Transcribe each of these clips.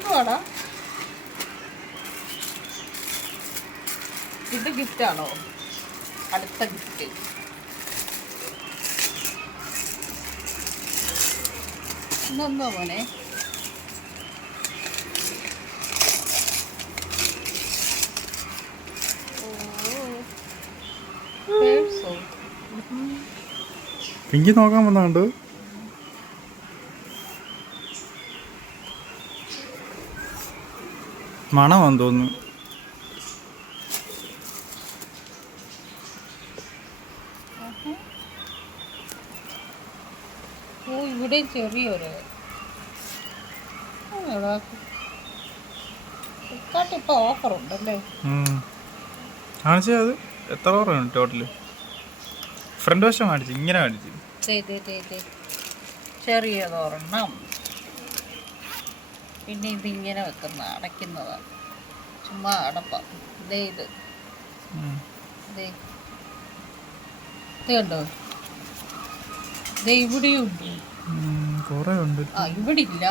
ഇതെന്തുവാടാ ഇത് ഗിഫ്റ്റാണോ അടുത്ത ഗിഫ്റ്റ് ഇന്നെന്തോ മോനെ? പിങ്കി നോക്കാൻ വന്നുണ്ട് മണമാന്ന് തോന്നുന്നു ഓ ഇവിടെ ചെറിയൊരു ഫ്ലിപ്കാർട്ട് ഇപ്പോൾ ഓഫർ ഉണ്ടല്ലേ? കാണിച്ചേ അത്? എത്ര ടോട്ടൽ ഫ്രണ്ട് വശം കാണിച്ചു ഇങ്ങനെ കാണിച്ചു. ദേ. ചെറിയതൊരെണ്ണം. പിന്നെ ഇതിങ്ങനെ വെക്കുന്ന അടയ്ക്കുന്നതാണ് ചുമ്മാ അടപ്പം. ഇത്. ഇത് കണ്ടോ? ദേ ഇവിടെയും ഉണ്ട്. കുറേ ഉണ്ട്. ആ ഇവിടെ ഇല്ല.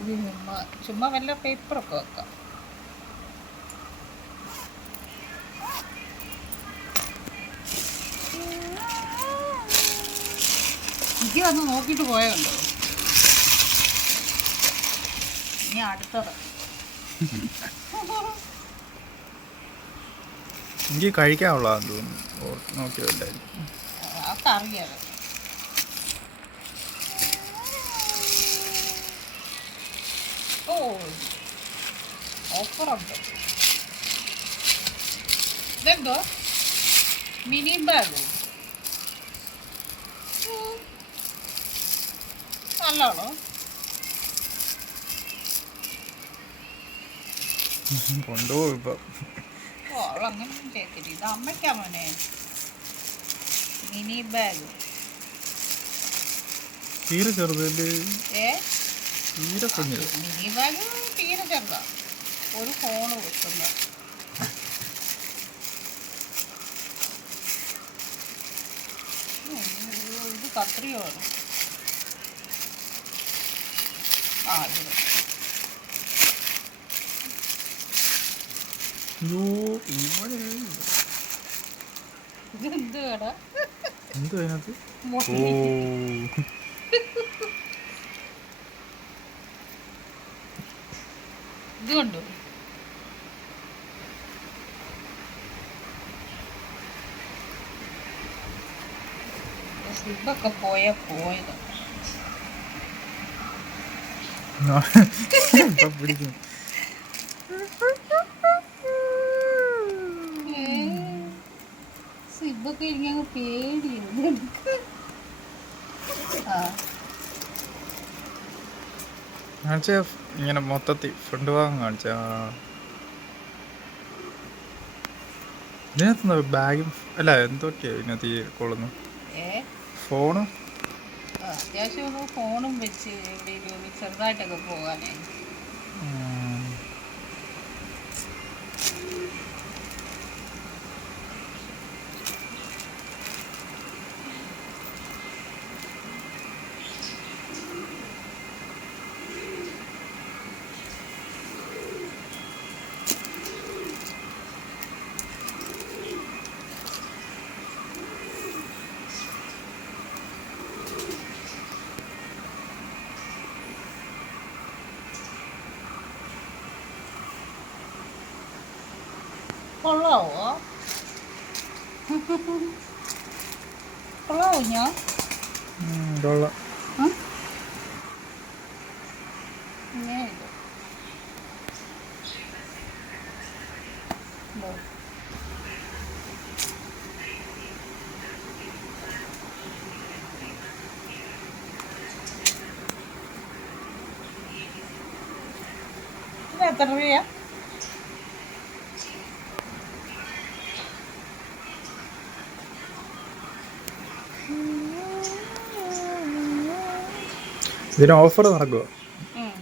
ഇത് ചുമ്മാ ചുമ്മാ വല്ല പേപ്പറൊക്കെ വെക്കാം. എനിക്ക് വന്ന് നോക്കിയിട്ട് പോയുണ്ടോ ഇനി അടുത്തത്. എനിക്ക് കഴിക്കാനുള്ളതാന്ന് തോന്നുന്നു. ഓ നോക്കിയല്ലായിരിക്കും ഓ ഓഫറുണ്ട് ഇതെന്തോ? Mini bag. നല്ലതാണോ? കൊണ്ടുപോകും ഇപ്പം ഓ അവളങ്ങനൊന്നും ചെയ്തില്ല ഇത് അമ്മയ്ക്കാ മോനെ. Mini bag. തീരെ ചെറുതല്ലേ? ഏ? തീരെ കുഞ്ഞ്. മിനി ബാഗ് തീരെ ചെറുതാ. ഒരു ഫോണ് വെക്കുന്ന ഇത് കത്രിയാണ് ആ ഇവിടെ ഇതെന്ത് കട എന്തോ അതിനകത്ത് ഓ. ഇത് കണ്ടു? സ്ലിപ്പൊക്കെ പോയാ പോയത്. ഇപ്പം സിബൊക്കെ എനിക്ക് അങ്ങ് പേടിയാണ്. ആ. കാണിച്ച ഇങ്ങനെ മൊത്തത്തിൽ ഫ്രണ്ട് ഭാഗം കാണിച്ച. ഇതിനകത്ത് ബാഗും അല്ല എന്തൊക്കെയാ ഇതിനകത്ത് ഈ കൊള്ളുന്നു ഫോണും അത്യാവശ്യം ഫോണും വെച്ച് എവിടെയെങ്കിലും ചെറുതായിട്ടൊക്കെ പോകാനേ കൊള്ളാവോ കൊള്ളാവോ ഞാൻ കൊള്ളാം ഉം? ഇങ്ങനെ ഇത്. ഇതോ. ഇത് എത്ര ഇതിന് ഓഫർ നടക്കുമോ ഉം.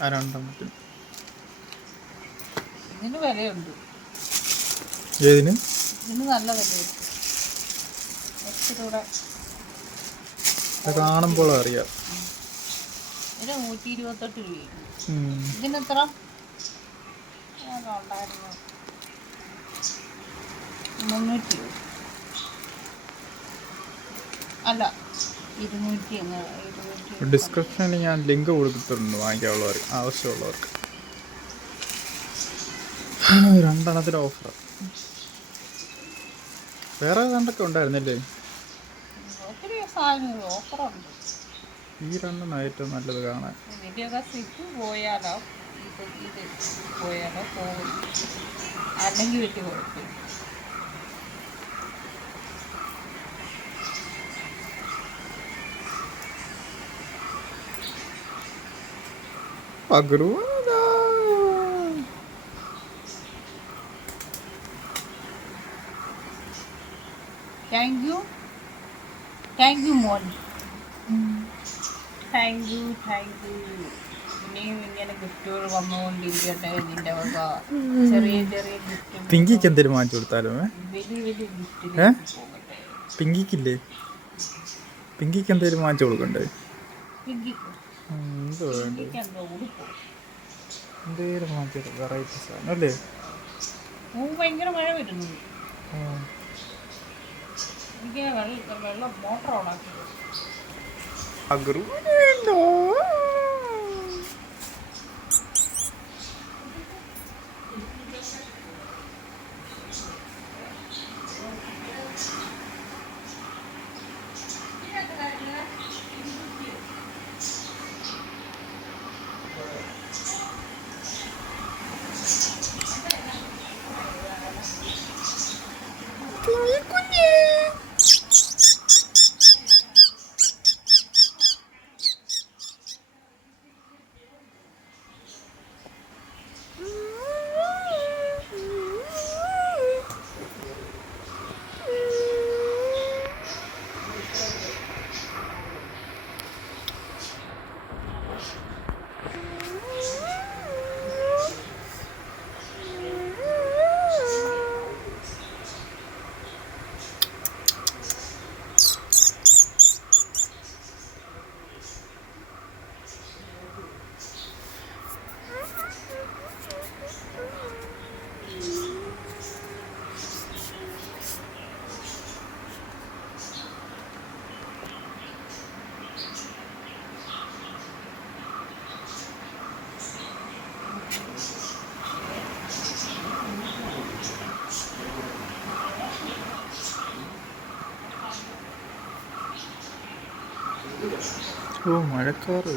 ആ രണ്ടെണ്ണത്തിന്. ഇതിന് വിലയുണ്ട്. ഏതിന്? ഇതിന് നല്ല വിലയുണ്ട്. കാണുമ്പോൾ അറിയാം. ഇതിന് നൂറ്റി ഇരുപത്തെട്ട് രൂപയും ഉം. ഉണ്ടായിരുന്നു മുന്നൂറ്റി അല്ല ഡിസ്ക്രിപ്ഷനിൽ ഞാൻ ലിങ്ക് കൊടുത്തിട്ടുണ്ട് വാങ്ങിക്കാനുള്ളവർക്ക് ആവശ്യമുള്ളവർക്ക്. രണ്ടെണ്ണത്തിന്റെ ഓഫർ വേറെ രണ്ടൊക്കെ ഉണ്ടായിരുന്നില്ലേ? ഈ രണ്ടെണ്ണം ഏറ്റവും നല്ലത് കാണാൻ. പോയാലോ പോയാലോ അല്ലെങ്കിൽ വീട്ടിൽ കുഴപ്പമില്ല പകരുവാനാ. Thank you. Thank you, Mon. Thank you thank you ഇനിയും ഇങ്ങനെ ഗിഫ്റ്റുകൾ വന്നുകൊണ്ടിരിക്കട്ടെ നിന്റെ വക ചെറിയ ചെറിയ ഗിഫ്റ്റ് പിങ്കിക്ക് എന്തെങ്കിലും വാങ്ങിച്ചു കൊടുത്താലും? വലിയ വലിയ ഗിഫ്റ്റ് പിങ്കിക്കില്ലേ പിങ്കിക്ക് എന്തെങ്കിലും വാങ്ങിച്ചു കൊടുക്കണ്ടേ പിങ്കിക്ക് എന്തേലും വാങ്ങിച്ചു വെറൈറ്റി സാധനം അല്ലേ? ഭയങ്കര മഴ വരുന്നു. എനിക്ക് വെള്ളം മോട്ടർ ഓണാക്കി പകരുവാനോ. ഓ മഴക്കാറ്.